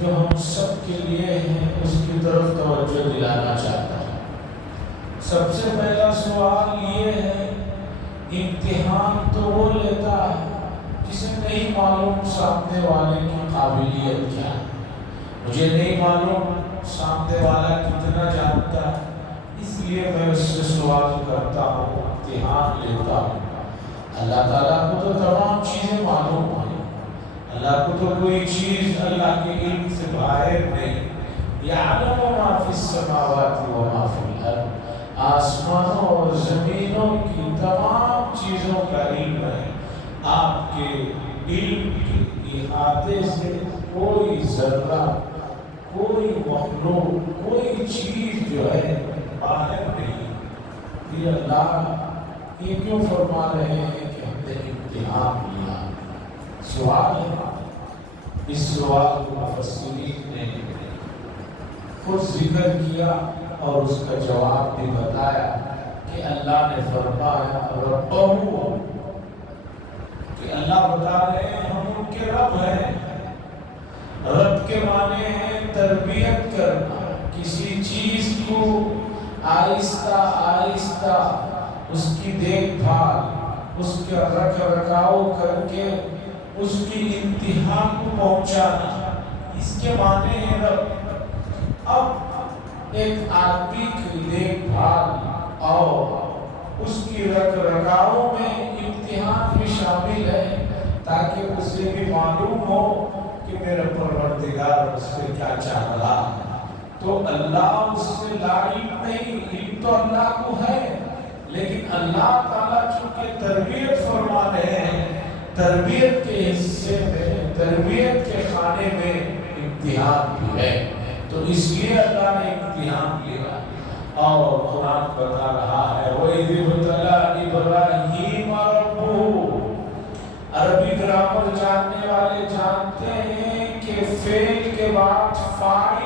جو ہم سب کے لیے ہیں اس کی طرف توجہ دلانا چاہتا ہوں۔ سب سے پہلا سوال یہ ہے، امتحان تو وہ لیتا ہے جسے نہیں معلوم سامنے والے کی قابلیت کیا ہے۔ مجھے نہیں معلوم سامنے والا کتنا جانتا ہے، اس لیے میں اس سے سوال کرتا ہوں، امتحان لیتا ہوں۔ اللہ تعالیٰ کو تو تمام چیزیں معلوم ہیں، اللہ کو تو کوئی چیز اللہ کے علم سے باہر نہیں۔ یعلم ما فی السماوات و ما فی الارض، آسمانوں اور زمینوں کی تمام چیزوں کا علم ہے۔ آپ کے علم کے احاطے سے کوئی ذرہ، کوئی مخلوق، کوئی چیز جو ہے باہر نہیں۔ یہ اللہ یہ کیوں فرما رہے ہیں کہ ہم نے امتحان لیا؟ سوال ہے، اس سوال کو مفسرین نے خود ذکر کیا اور اس کا جواب بھی بتایا کہ اللہ نے فرمایا ربہو، کہ اللہ بتا رہے ہیں ہم ان کے رب ہیں۔ رب کے معنی ہے تربیت کرنا، کسی چیز کو آہستہ آہستہ اس کی دیکھ بھال، اس کا رکھ رکھاؤ کر کے اس کی انتہا کو پہنچانا، اس کے معنی ہے رب۔ اب ایک آدمی کی دیکھ بھال اور اس کی رکھ رکھاؤ میں امتحان بھی شامل ہے، تاکہ اسے بھی معلوم ہو کہ میرا پروردگار اس سے کیا چاہ رہا ہے۔ تو اللہ اس سے لا علم نہیں، علم تو اللہ کو ہے، لیکن اللہ تعالیٰ چونکہ تربیت فرما رہے ہیں، تربیت کے حصے میں، تربیت کے خانے میں امتحان بھی ہے، تو اس لیے اللہ نے امتحان لیا۔ اور قرآن بتا رہا ہے وَإِذِ ابْتَلَىٰ إِبْرَاهِيمَ رَبُّهُ۔ عربی گرامر جاننے والے جانتے ہیں کہ فعل کے بعد فاعل،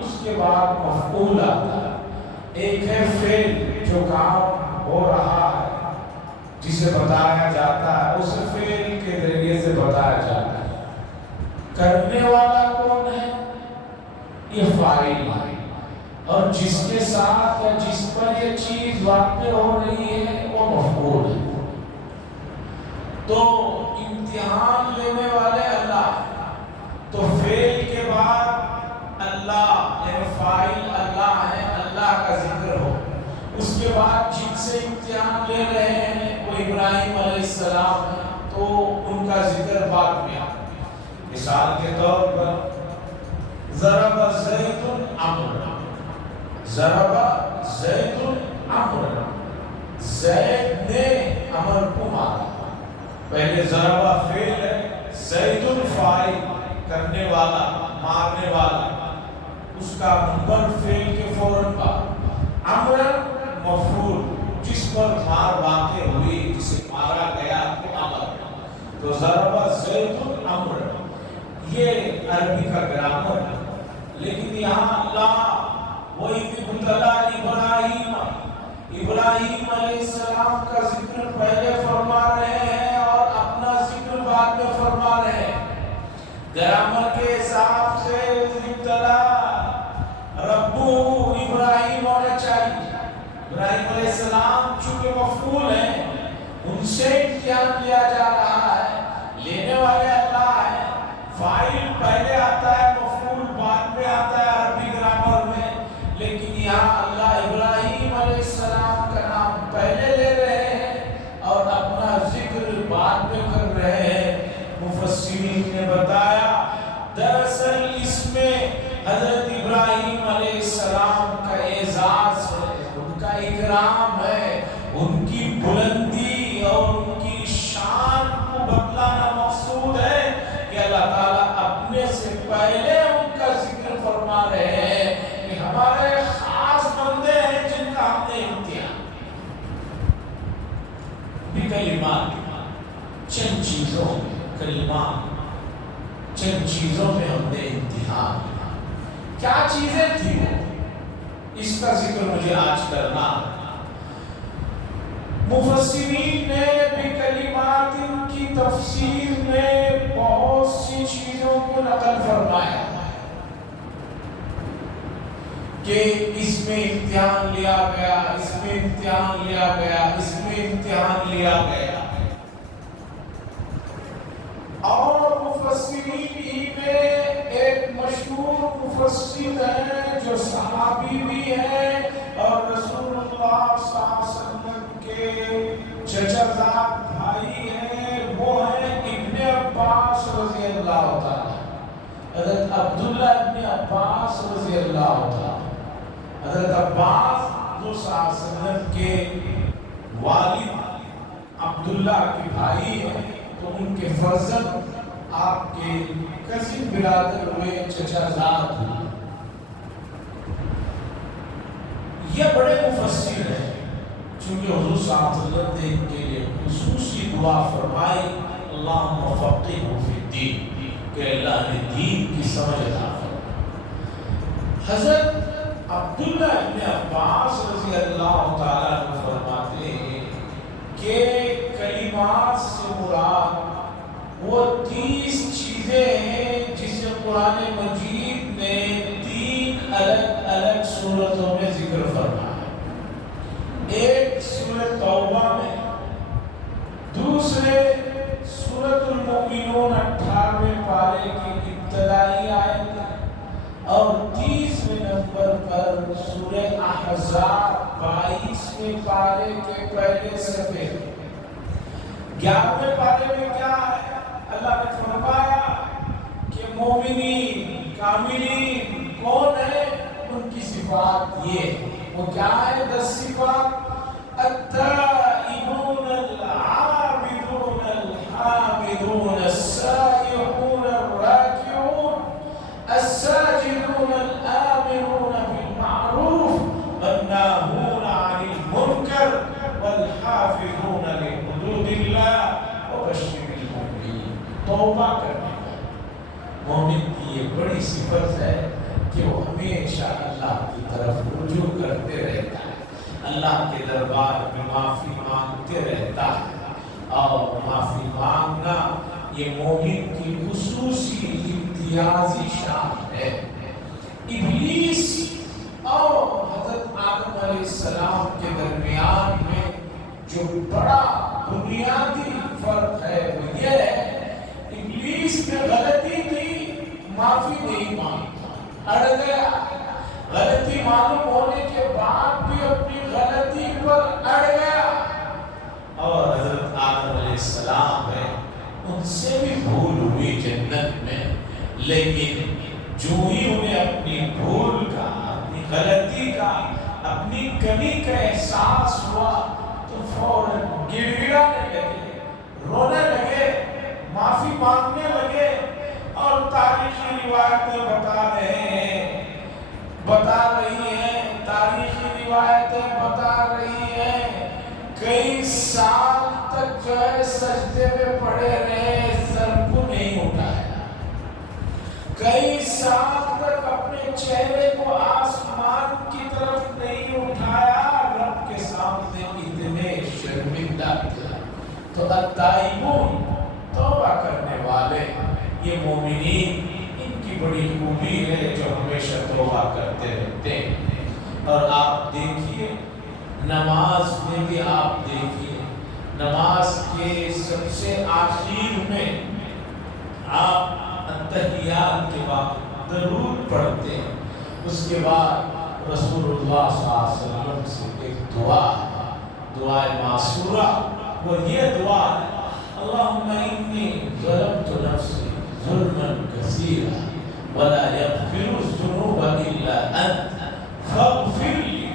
اس کے بعد مفعول آتا ہے۔ ایک ہے فعل جو کام ہو رہا ہے، جسے بتایا جاتا ہے، اسے فعل کے ذریعے سے بتایا جاتا ہے۔ کرنے والا کون ہے؟ یہ فاعل ہے، اور جس کے ساتھ یا جس پر یہ چیز واقع ہو رہی ہے وہ مفعول ہے۔ تو امتحان لینے والے اللہ، تو فعل کے بعد اللہ یعنی فاعل اللہ ہے، اللہ کا ذکر ہو، اس کے بعد جن سے امتحان لے رہے ہیں وہ ابراہیم علیہ السلام ہے، تو ان کا ذکر بعد میں آتا ہے۔ مثال کے طور پر ضرب زید عمرو، ضرب زید عمرو، زید نے عمر کو مارا۔ پہلے ضرب فعل ہے، زید فاعل کرنے والا، مارنے والا، اس کا منبر فعل کے فوراً بعد، عمر مفعول جس پر مار واقع ہوئی، جسے مارا گیا وہ عمر۔ تو ضرب زید عمر یہ عربی کا گرامر ہے، لیکن یہاں اللہ وَإِذِ ابْتَلَىٰ إِبْرَاهِيمَ، ابراہیم علیہ السلام کا ذکر پہلے فرما رہے ہیں اور اپنا ذکر بعد میں فرما رہے ہیں۔ گرامر کے حساب سے ابتلا ربو ابراہیم ہونا چاہیے۔ ابراہیم علیہ السلام چونکہ مفعول ہیں، ان سے امتحان لیا جا رہا ہے، لینے والے اللہ ہے، فاعل پہلے آتا ہے، مفعول بعد میں آتا ہے عربی گرامر میں، لیکن یہاں اللہ ابراہیم علیہ السلام کا نام پہلے لے رہے ہیں اور اپنا ذکر بعد میں کر رہے ہیں۔ مفسرین نے بتایا دراصل اس میں حضرت ابراہیم علیہ السلام کا اعزاز ہے، ان کا اکرام ہے، ان کی بلندی اور ان کی شان کو بتلانا مقصود ہے کہ اللہ تعالیٰ اپنے سے پہلے ان کا ذکر فرما رہے ہیں کہ ہمارے خاص بندے ہیں جن کا ہم نے امتحان بھی کلمات چند چیزوں میں، کلمات چند چیزوں میں ہم نے امتحان لیا۔ کیا چیزیں تھی وہ؟ اس کا ذکر مجھے آج کرنا۔ مفسرین نے بھی کلمات کی تفسیر میں بہت سی چیزوں کو نقل فرمایا۔ کہ اس میں امتحان لیا گیا، اس میں امتحان لیا گیا، اس میں امتحان لیا گیا۔ اور مفسرین ہی میں ایک مشہور مفسر ہے جو صحابی بھی ہے اور رسول اللہ صلی اللہ علیہ وسلم کے چچا زاد بھائی ہیں، وہ ہیں ابن عباس رضی اللہ تعالی، حضرت عبداللہ ابن عباس رضی اللہ تعالی۔ حضرت عباس جو صلی اللہ علیہ وسلم کے والد عبداللہ کے بھائی ہیں، تو ان کے فرزند آپ کے کزن برادر ہوئے، چچا زاد ہوئے۔ یہ بڑے مفسر ہیں، چونکہ حضور صلی اللہ علیہ وسلم نے ان کے لیے خصوصی دعا فرمائی، اللہم فقہہ فی الدین، کہ اللہ نے دین کی سمجھ عطا فرمائی۔ حضرت عبداللہ ابن عباس رضی اللہ تعالیٰ عنہ فرماتے ہیں کہ کلمات سے مراد وہ 30 چیزیں ہیں جسے قرآن مجید نے 3 الگ الگ صورتوں میں ذکر فرمایا۔ ایک سورۃ توبہ میں، دوسرے سورۃ المؤمنون 18ویں پارے کی ابتدائی آیت، اور 30ویں نمبر پر سورہ احزاب 22ویں پارے کے پہلے صفحے۔ 11ویں پارے میں کیا ہے؟ اللہ نے فرمایا کہ مومنین کاملین کون ہے، ان کی صفات یہ، وہ کیا ہے 10 صفات؟ التائبون العابدون الحامدون السائحون الراکعون الساجدون الآمرون بالمعروف والناهون عن المنکر والحافظون لحدود اللہ وبشر المؤمنین۔ توبہ کرنے کا مومن کی یہ بڑی صفت ہے کہ وہ ہمیشہ اللہ کی طرف رجوع کرتے رہتا ہے، اللہ کے دربار میں معافی مانگتے رہتا ہے، اور معافی مانگنا یہ مومن کی خصوصی امتیازی شان ہے۔ ابلیس اور حضرت آدم علیہ السلام کے درمیان میں جو بڑا بنیادی فرق ہے وہ یہ ہے، ابلیس نے غلطی کی، معافی نہیں مانگتا، اڑ گیا، غلطی معلوم ہونے کے بعد بھی اپنی غلطی پر اڑ گیا، اور حضرت آدم علیہ السلام ہے ان سے بھی بھول ہوئی جنت میں، لیکن جو ہی انہیں اپنی بھول کا، اپنی غلطی کا، اپنی کمی کا احساس ہوا تو فوراً گڑ گڑانے لگے، رونے لگے، معافی مانگنے لگے، اور تاریخی روایتیں بتا رہی ہیں، تاریخی روایتیں بتا رہی ہیں کئی سال تک جو ہے سجدے میں پڑے رہے، سر کو نہیں اٹھایا، کئی سال تک اپنے چہرے کو آسمان کی طرف نہیں اٹھایا، رب کے سامنے اتنے شرمندہ تھے۔ تو التائبون توبہ کرنے والے، یہ مومنین، ان کی بڑی خوبی ہے جو ہمیشہ توبہ کرتے رہتے ہیں۔ اور آپ دیکھیے نماز میں بھی، آپ دیکھیے نماز کے سب سے آخر میں آپ تحیات کے بعد درود پڑھتے ہیں، اس کے بعد رسول اللہ صلی اللہ علیہ وسلم سے ایک دعا ہے، دعا معصورہ، وہ یہ دعا ہے، اللہم انی ظلمت نفسی ظلما کثیرا ولا یغفر الذنوب الا انت فاغفر لی۔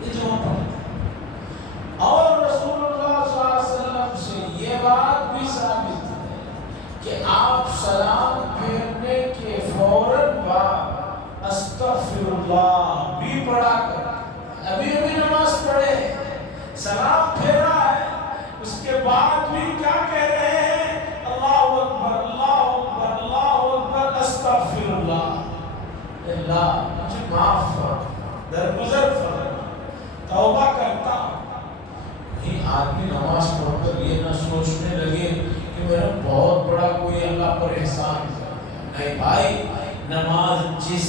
یہ دعا پڑھتے ہیں، اور رسول اللہ صلی اللہ علیہ وسلم سے یہ بات بھی ثابت ہے کہ آپ سلام پھیرنے کے فوراً بعد استغفر اللہ بھی پڑھا کر، ابھی نماز پڑھے، سلام پھیرا ہے، اس کے بعد بھی کیا کہہ رہے ہیں؟ اللہ اکبر اللہ اکبر اللہ اکبر استغفر اللہ، اللہ مجھے معاف فرما، درگزر فرما، توبہ کرتا ہوں۔ نہیں آدمی نماز پڑھ کر یہ نہ سوچنے لگے کہ میرا بہت بڑا کوئی اللہ پر احسان کر دیا، نہیں بھائی، نماز جس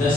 10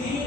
3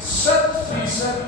100%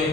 1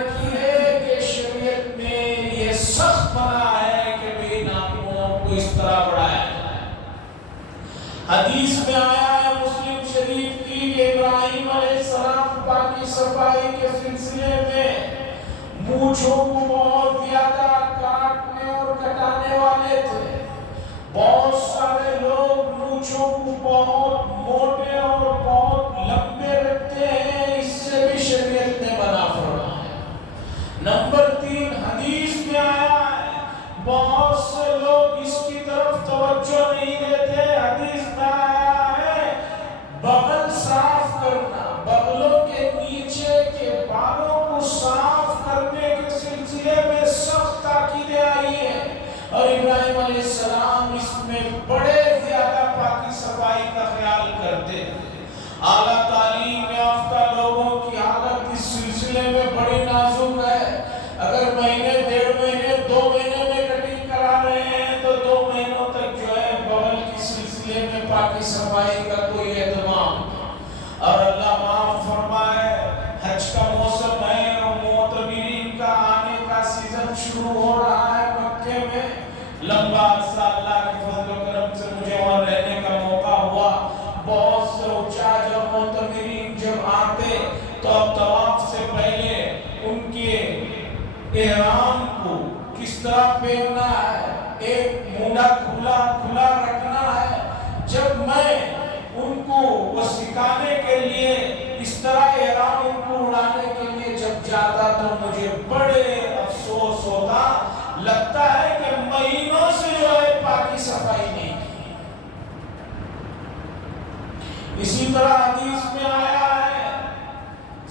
رکھی ہے کہ شریعت میں یہ سخت بنا ہے کہ بے ناخنوں کو اس طرح بڑھایا جائے۔ حدیث میں آیا ہے مسلم شریف کی کہ ابراہیم علیہ السلام پاکی صفائی کے سلسلے میں مونچھوں کو بہت زیادہ کاٹنے اور کٹانے والے تھے۔ بہت سارے لوگ مونچھوں کو بہت موٹے اور بہت لمبے رکھتے ہیں، اس سے بھی شریعت نے منع فرمایا۔ نمبر 3 حدیث میں آیا ہے بہت سے لوگ اس کی طرف توجہ نہیں دیتے۔ حدیث میں آیا ہے بغل صاف کرنا، بغلوں کے نیچے کے بالوں کو صاف کرنے کے سلسلے میں سخت تاکیدیں آئی ہیں، اور ابراہیم علیہ السلام اس میں بڑے زیادہ پاکی صفائی کا خیال کرتے تھے۔ اعلیٰ تعلیم یافتہ لوگوں کی حالت اس سلسلے میں بڑی نازک ہے۔ اگر مہینے 1.5 مہینے 2 مہینے میں کٹنگ کرا رہے ہیں تو 2 مہینوں تک جو ہے بغل کی سلسلے میں پاکی صفائی کا کوئی اہتمام۔ اور اللہ معاف فرمائے، حج کا موسم ہے اور معتمرین کا آنے کا سیزن شروع ہو رہا ہے مکے میں۔ لمبا عرصہ اللہ کے فضل و کرم سے مجھے وہاں رہنے کا موقع ہوا۔ بہت سے حجاج اور معتمرین جب آتے تو اب طواف سے پہلے ان کے احرام کو کس طرح پہننا ہے، ایک مونڈا کھلا رکھنا ہے۔ جب میں ان کو وہ سکھانے کے لیے اس طرح احرام ان کو اڑانے کے لیے جب جاتا تو مجھے بڑے افسوس ہوتا، لگتا ہے کہ مہینوں سے جو ہے پاکی صفائی نہیں کی۔ اسی طرح حدیث میں آیا ہے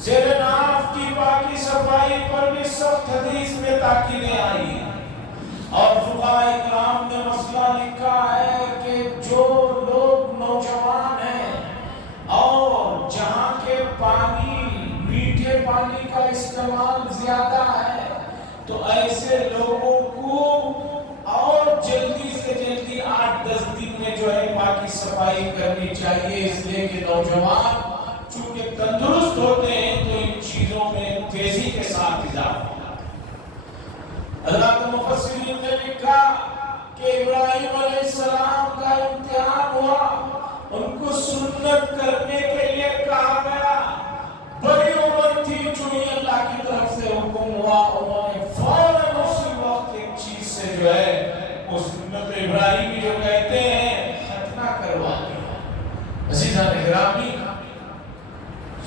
زیر ناف کی پاکی صفائی پر بھی سخت حدیث میں تاکیدیں آئی، اور فقہاء کرام نے مسئلہ لکھا ہے کہ جو لوگ نوجوان ہیں اور جہاں کے پانی میٹھے پانی کا استعمال زیادہ ہے تو ایسے لوگوں کو اور جلدی سے جلدی 8-10 دن میں جو ہے پاکی صفائی کرنی چاہیے، اس لیے کہ نوجوان چونکہ تندرست ہوتے ہیں تو ان چیزوں میں تیزی کے ساتھ اضافہ ہوتا ہے۔ اللہ کے مفسرین نے لکھا کہ ابراہیم علیہ السلام کا امتحان ہوا، ان کو سنت کرنے کے لیے کہا گیا، بڑی عمر تھی چونکہ اللہ کی طرف سے حکم ہوا، انہوں نے فوراً اسی وقت ایک چیز سے جو ہے وہ سنت ابراہیمی جو کہتے ہیں ختنہ کروا دیا۔ عزیزان گرامی،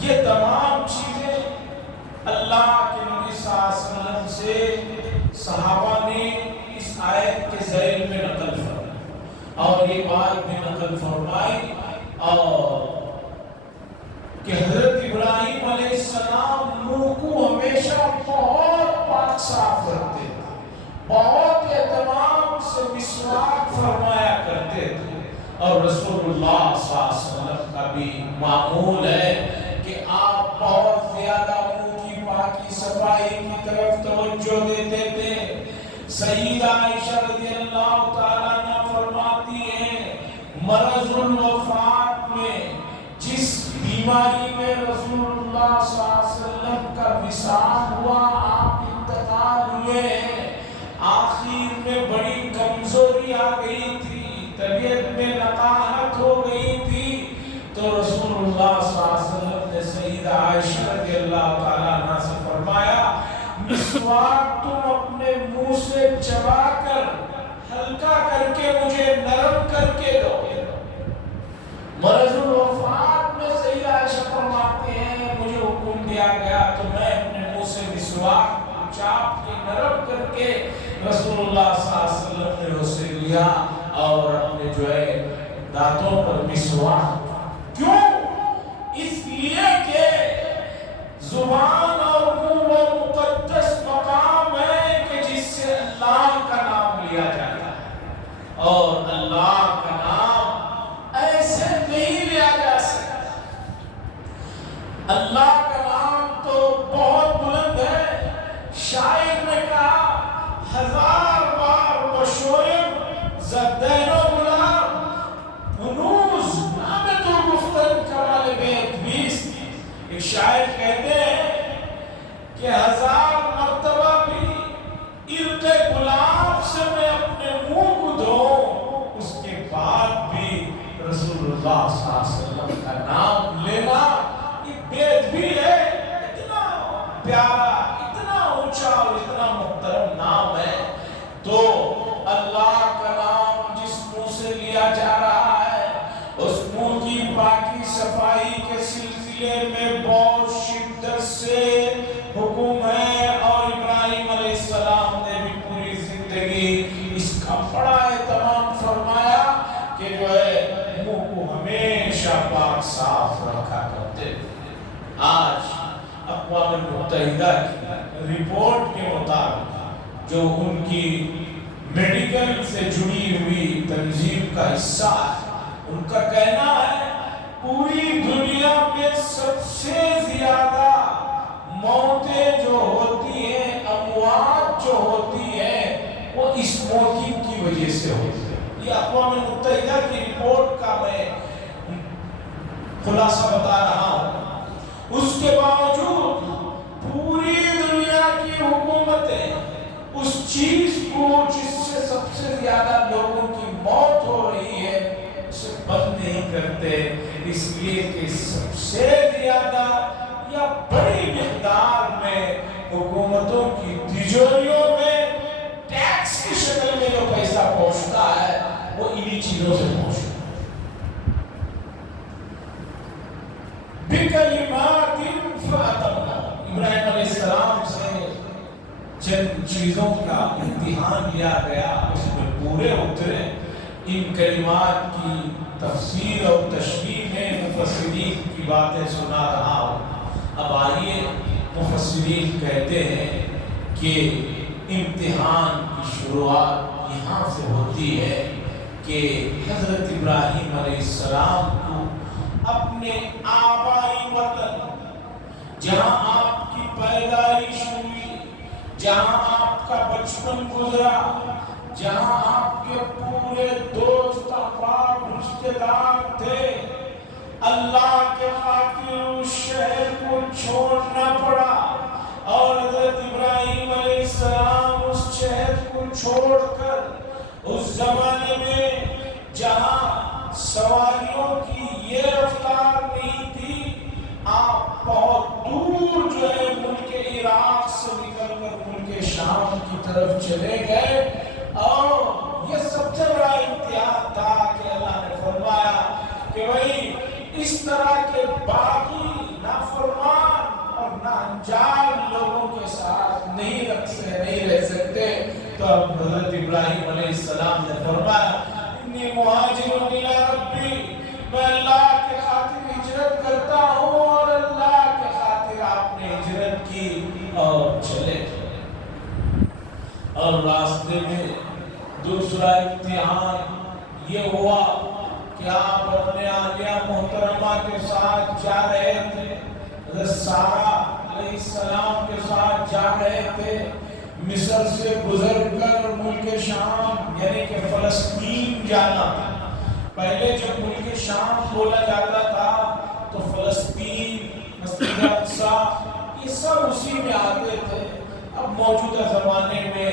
یہ تمام چیزیں اللہ کے نبی صلی اللہ علیہ وسلم سے صحابہ نے اس آیت کے ذیل میں نقل فرمائی، اور یہ بات بھی نقل فرمائی اور کہ حضرت ابراہیم علیہ السلام منہ کو ہمیشہ بہت پاک صاف رکھتے تھے، بہت اہتمام سے مسواک فرمایا کرتے تھے، اور رسول اللہ صلی اللہ علیہ وسلم کا بھی معمول ہے کہ آپ بہت زیادہ منہ کی پاکی صفائی کی طرف توجہ دیتے تھے۔ سیدہ عائشہ رضی اللہ تعالیٰ عنہ فرماتی ہیں مرض الوفات میں جس بیماری میں رسول اللہ صلی اللہ علیہ وسلم کا وصال ہوا، آپ انتقال ہوئے ہیں، آخر میں بڑی کمزوری آ گئی تھی، طبیعت میں نقاہت ہو گئی تھی، تو رسول اللہ صلی اللہ علیہ وسلم نے سیدہ عائشہ رضی اللہ تعالیٰ عنہ سے فرمایا مسواک تم اپنے منہ سے چبا کر ہلکا کر کے مجھے نرم کر کے دو۔ مرض الوفات میں سیدہ عائشہ فرماتے ہیں مجھے حکم دیا گیا تو میں اپنے منہ سے مسواک چاپ کے نرم کر کے رسول اللہ صلی اللہ علیہ وسلم نے اسے لیا اور اپنے جو ہے دانتوں پر مسواک۔ کیوں؟ اس لیے کہ زبان اور منہ وہ مقدس مقام ہے کہ جس سے اللہ کا نام لیا جاتا ہے، اور اللہ کا نام ایسے نہیں لیا جا سکتا۔ اللہ کا نام تو بہت بلند ہے، شاعر نے کہا 1000 بار بشویم زدین و غلام ہنوز نام تو گفتن کمال بیت بیست۔ ایک شاعر کہتے ہیں کہ 1000 مرتبہ بھی عرق گلاب سے میں اپنے منہ کو دھوؤں، اس کے بعد بھی رسول اللہ صلی اللہ علیہ وسلم کا نام لینا یہ بے ادبی ہے۔ اتنا پیارا، اتنا اونچا اور اتنا محترم نام ہے، تو اللہ کا نام جس منہ سے لیا جا رہا ہے اس منہ کی پاکی صفائی کے سلسلے میں بہت شدت سے حکم ہے، اور ابراہیم علیہ السلام نے بھی پوری زندگی اس کا بڑا اہتمام فرمایا کہ جو ہے منہ کو ہمیشہ پاک صاف رکھا کرتے تھے۔ آج اقوام متحدہ کی رپورٹ کے مطابق جو ان کی میڈیکل سے جڑی ہوئی تنظیم کا حصہ ہے، ان کا کہنا ہے پوری دنیا میں سب سے زیادہ موتیں جو ہوتی ہیں، اموات جو ہوتی ہیں، وہ اسموکنگ کی وجہ سے ہوتی ہے۔ یہ اقوام متحدہ کی رپورٹ کا میں خلاصہ بتا رہا ہوں۔ اس کے باوجود پوری دنیا کی حکومتیں اس چیز کو جس سے سب سے زیادہ لوگوں کی موت ہو رہی ہے اسے بند نہیں کرتے، اس لیے کہ سب سے زیادہ یا بڑی مقدار میں حکومتوں کی تجوریوں میں ٹیکس کی شکل میں جو پیسہ پہنچتا ہے وہ انہی چیزوں سے پہنچتا ہے۔ بِكَلِمَاتٍ فَأَتَمَّهُ، ابراہیم علیہ السلام سے جن چیزوں کا امتحان لیا گیا اس میں پورے اترے۔ ان کلمات کی تفسیر اور تشریح میں مفسرین کی باتیں سنا رہا ہوں۔ اب آئیے، مفسرین کہتے ہیں کہ امتحان کی شروعات یہاں سے ہوتی ہے کہ حضرت ابراہیم علیہ السلام کو اپنے آبائی وطن، جہاں آپ کی پیدائش ہوئی، جہاں آپ کا بچپن گزرا، جہاں آپ کے پورے دوست احباب رشتے دار تھے، اللہ کے خاطر اس شہر کو چھوڑنا پڑا، اور حضرت ابراہیم علیہ السلام اس شہر کو چھوڑ کر اس زمانے میں جہاں سواریوں کی یہ رفتار نہیں تھی، آپ بہت دور جو ہے ملک عراق سے نکل کر ملک شام کی طرف چلے گئے، اور یہ سب سے بڑا امتحان تھا کہ اللہ نے فرمایا کہ بھئی اس طرح کے باغی، نافرمان اور ناانجار لوگوں کے ساتھ نہیں رہ سکتے۔ تو اب حضرت ابراہیم علیہ السلام نے فرمایا انی مہاجر الی ربی، میں اللہ کے خاطر ہجرت کرتا ہوں، اور اللہ کے خاطر آپ نے ہجرت کی اور چلے۔ اور راستے میں دوسرا امتحان یہ ہوا کہ آپ اپنے عالیہ محترمہ کے ساتھ جا رہے تھے، حضرت سارہ علیہ السلام کے ساتھ جا رہے تھے، مصر سے گزر کر ملک شام یعنی کہ فلسطین جانا۔ پہلے جب ملک شام بولا جاتا تھا تو فلسطین، مسجد اقصی، یہ سب اسی میں آتے تھے۔ اب موجودہ زمانے میں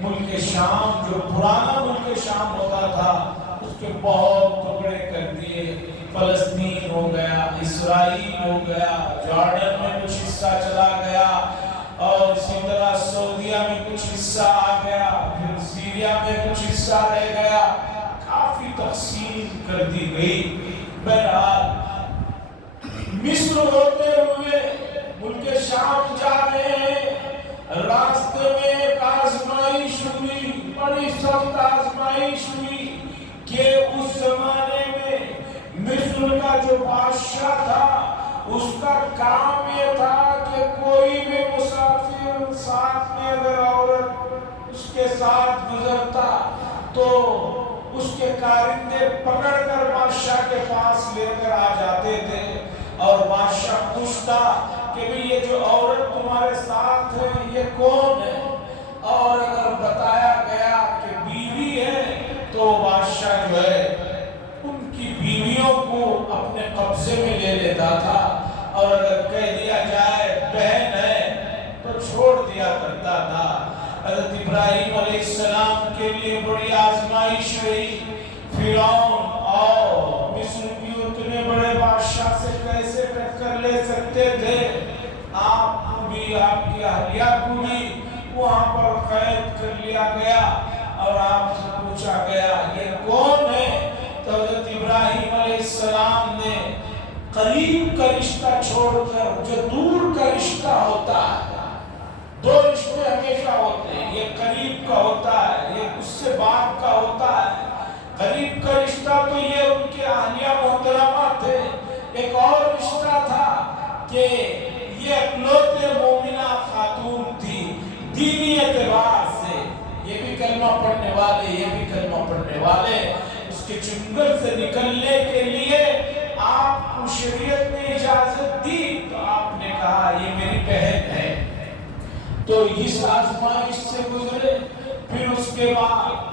ملک شام، جو پرانا ملک شام ہوتا تھا، اس کے بہت ٹکڑے کر دیے، فلسطین ہو گیا، اسرائیل ہو گیا، جارڈن میں کچھ حصہ چلا گیا، اور اسی طرح سعودیہ میں کچھ حصہ آ گیا، پھر سیریا میں کچھ حصہ رہ گیا، کافی تقسیم کر دی گئی۔ بہرحال مصر ہوتے ہوئے ملک شام جا رہے ہیں، راستے میں ایک آزمائش ہوئی، بڑی سخت آزمائش ہوئی کہ اس زمانے میں مصر کا جو بادشاہ تھا اس کا کام یہ تھا کہ کوئی بھی مسافر ساتھ میں اگر عورت اس کے ساتھ گزرتا تو اس کے کارندے پکڑ کر بادشاہ کے پاس لے کر آ جاتے تھے، اور بادشاہ پوچھتا کہ بھی یہ جو عورت تمہارے ساتھ ہے یہ کون ہے، اور اگر بتایا گیا کہ بیوی ہے تو بادشاہ جو ہے ان کی بیویوں کو اپنے قبضے میں لے لیتا تھا، اور اگر کہہ دیا جائے بہن ہے تو چھوڑ دیا کرتا تھا۔ حضرت ابراہیم علیہ السلام کے لیے بڑی آزمائش ہوئی، فرعون اور مصر کی اتنے بڑے بادشاہ سے کیسے ٹکر لے سکتے تھے؟ آپ کو بھی، آپ کی اہلیہ کو بھی وہاں پر قید کر لیا گیا اور آپ سے پوچھا گیا یہ کون ہے؟ تو حضرت ابراہیم علیہ السلام نے قریب کا رشتہ چھوڑ کر جو دور کا رشتہ ہوتا ہے، دو رشتے ہمیشہ ہوتے ہیں، یہ قریب کا ہوتا ہے، یہ اس سے بعد کا ہوتا ہے۔ قریب کا رشتہ تو یہ ان کے اہلیہ محترمہ تھے، ایک اور رشتہ تھا کہ یہ اکلوتے مومنہ خاتون تھی دینی اعتبار سے، یہ بھی کلمہ پڑھنے والے، یہ بھی کلمہ پڑھنے والے۔ اس کے چنگل سے نکلنے کے لیے آپ کو شریعت نے اجازت دی تو آپ نے کہا یہ میری بہن ہے، تو اس آزمائش سے گزرے۔ پھر اس کے بعد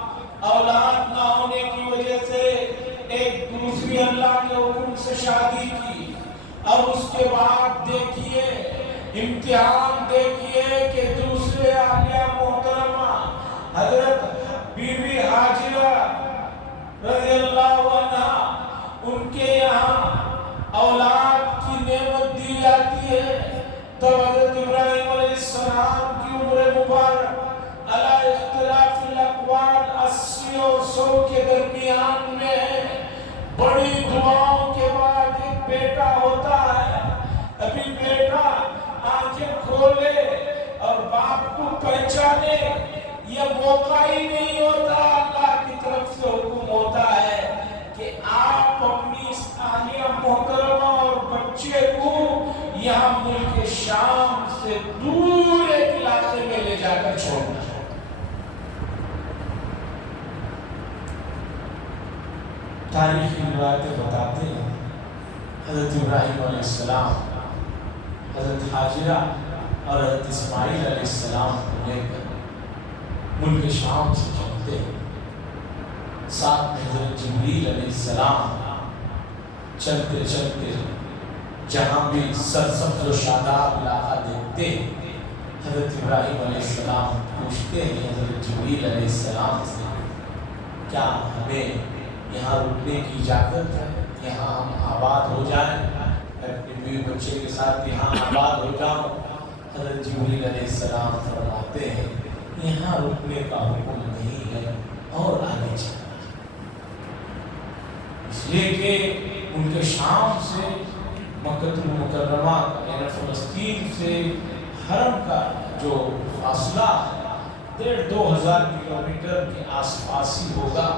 اولاد نہ ہونے کی وجہ سے ایک دوسری اللہ کے حکم سے شادی کی، اور اس کے بعد دیکھیے امتحان، دیکھیے کہ دوسرے اہلیہ محترمہ حضرت بی بی حاجرہ رضی اللہ عنہ، ان کے یہاں اولاد کی نعمت دی جاتی ہے، تب حضرت ابراہیم علیہ السلام کی عمر مبارک علی اختلاف الاقوال 80 اور 100 کے درمیان میں ہے۔ بڑی دعاؤں کے بعد ایک بیٹا ہوتا ہے۔ ابھی بیٹا آنکھیں کھولے اور باپ کو پہچانے یہ موقع ہی نہیں ہوتا، اللہ کی طرف سے حکم ہوتا ہے کہ آپ اپنی اہلیہ محترمہ اور بچے کو یہاں ملک شام سے دور ایک علاقے میں لے جا کر چھوڑنا۔ تاریخی روایتیں بتاتے ہیں حضرت ابراہیم علیہ السلام حضرت حاجرہ اور حضرت اسماعیل علیہ السلام کو لے کر ملک شام سے چلتے ہیں، ساتھ میں حضرت جبریل علیہ السلام چلتے چلتے جہاں بھی سرسبز و شاداب علاقہ دیکھتے ہیں، حضرت ابراہیم علیہ السلام پوچھتے ہیں حضرت جبریل علیہ السلام سے کیا ہمیں یہاں رکنے کی اجازت ہے، یہاں ہم آباد ہو جائیں، اپنے بیوی بچے کے ساتھ یہاں آباد ہو جاؤں؟ حضرت جبریل علیہ السلام فرماتے ہیں یہاں رکنے کا حکم نہیں ہے اور آگے چلنا، اس لیے کہ ان کے شام سے مکہ المکرمہ یعنی فلسطین سے حرم کا جو فاصلہ ہے 1500 کلومیٹر کے آس پاس ہی ہوگا،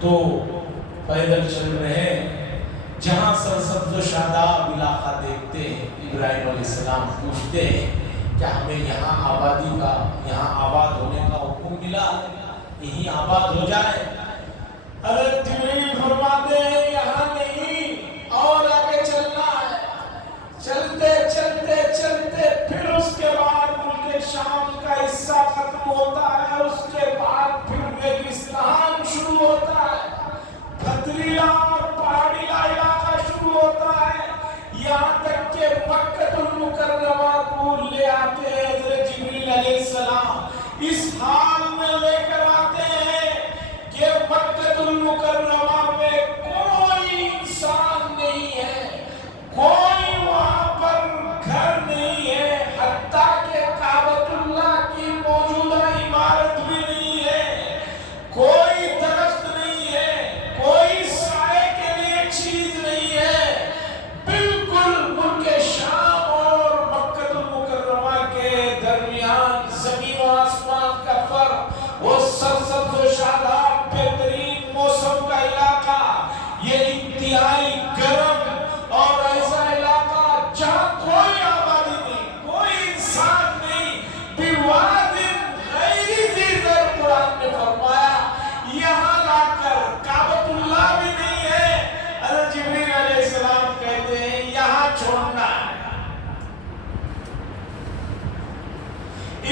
تو پیدل چل رہے جہاں سرسبز و شاداب علاقہ دیکھتے ہیں، ابراہیم علیہ السلام پوچھتے ہیں کیا ہمیں یہاں آبادی کا، یہاں آباد ہونے کا حکم ملا، یہی آباد ہو جائے؟ حضرت جبریل فرماتے ہیں یہاں نہیں اور آگے چلنا ہے۔ چلتے چلتے چلتے پھر اس کے بعد ملک شام کا حصہ ختم ہوتا ہے، اس کے بعد پھر ریگستان شروع ہوتا ہے، پتھریلا اور پہاڑی علاقہ شروع ہوتا ہے، یہاں تک کہ مکہ المکرمہ کو لے آتے ہیں حضرت جبریل علیہ السلام، اس حال میں لے کر آتے ہیں کہ مکہ المکرمہ میں کوئی انسان نہیں ہے، کوئی وہاں پر گھر نہیں ہے، حتیٰ کہ کعبۃ اللہ کی موجودہ عمارت بھی نہیں ہے، کوئی درخت نہیں ہے، کوئی سائے کے لیے چیز نہیں ہے، بالکل ملک شام اور مکہ المکرمہ کے درمیان زمین و آسمان کا فرق، وہ سرسبز و شاداب بہترین موسم کا علاقہ، یہ انتہائی گرم اور ایسا علاقہ جہاں کوئی آبادی نہیں، کوئی انسان نہیں، بواد غیر ذی زرع قرآن نے فرمایا، یہاں لا کر کعبۃ اللہ بھی نہیں ہے، حضرت جبریل علیہ السلام کہتے ہیں یہاں چھوڑنا ہے۔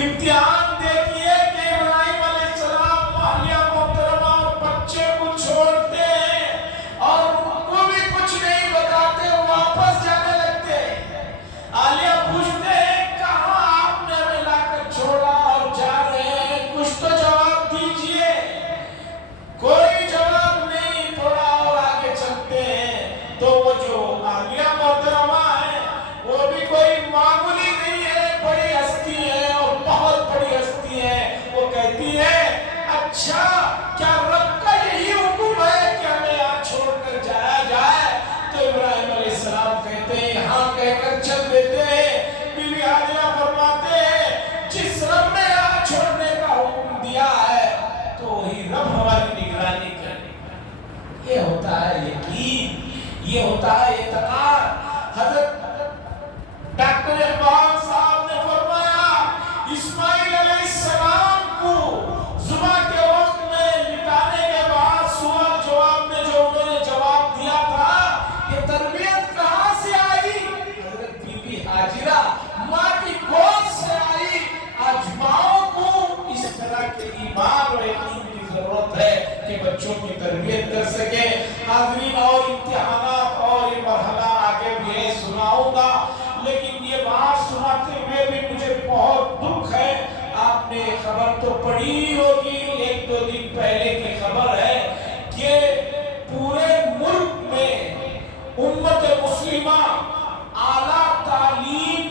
امتحان دیکھیے کہ ابراہیم علیہ السلام اہلیہ محترمہ اور بچے کو چھوڑتے ہیں اور ان کو بھی کچھ نہیں بتاتے، واپس جانے لگتے ہیں۔ اہلیہ پوچھتے ہیں کہاں آپ نے ہمیں لا آپ نے خبر تو پڑھی ہوگی، ایک دو دن پہلے کی خبر ہے کہ پورے ملک میں امت مسلمہ اعلیٰ تعلیم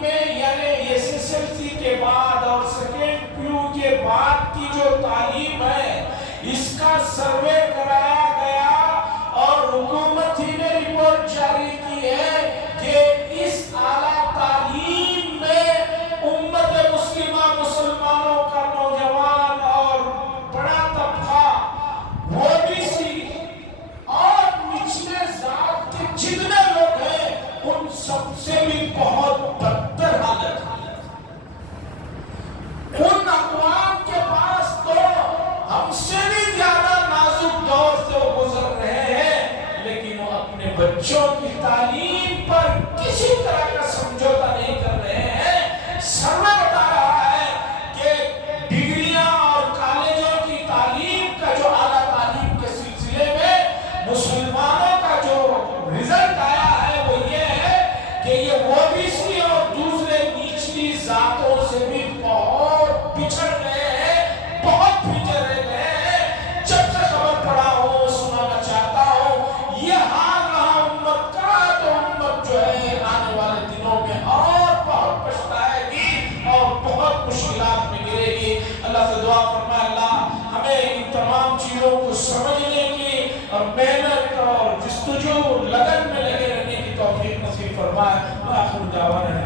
میں یعنی SSLC کے بعد اور سیکنڈ پیو کے بعد کی جو تعلیم ہے اس کا سروے کرایا گیا اور حکومت ہی نے رپورٹ جاری کی ہے کہ اس اعلیٰ تعلیم میں امت مسلمہ مسلمانوں کا نوجوان اور بڑا طبقہ OBC اور نچلے ذات کے جتنے لوگ ہیں ان سب سے بھی بہت بدتر حالت ہے۔ ان اقوام کے پاس تو ہم سے بھی زیادہ نازک دور سے وہ گزر رہے ہیں، لیکن وہ اپنے بچوں کی تعلیم پر کسی طرح کا سمجھوتا نہیں کر رہے ہیں۔ سرمہ بتا رہا ہے کہ ڈگریاں اور کالجوں کی تعلیم کا جو اعلیٰ تعلیم کے سلسلے میں مسلمانوں کا جو رزلٹ آیا ہے وہ یہ ہے کہ یہ OBC اور دوسرے نچلی ذاتوں سے بھی بہت پچھڑ گئے ہیں، بہت پیچھے رہ گئے ہیں۔ جب سے خبر پڑا ہوں سنانا چاہتا ہوں یہ حال رہا امت کا، تو امت جو ہے آنے والے دنوں میں اور بہت پچھتائے گی اور بہت مشکلات میں گرے گی۔ اللہ سے دعا فرمائے اللہ ہمیں ان تمام چیزوں کو سمجھنے کی اور محنت اور جستجو لگن میں لگے رہنے کی توفیق نصیب فرمائے۔ وآخر دعوانا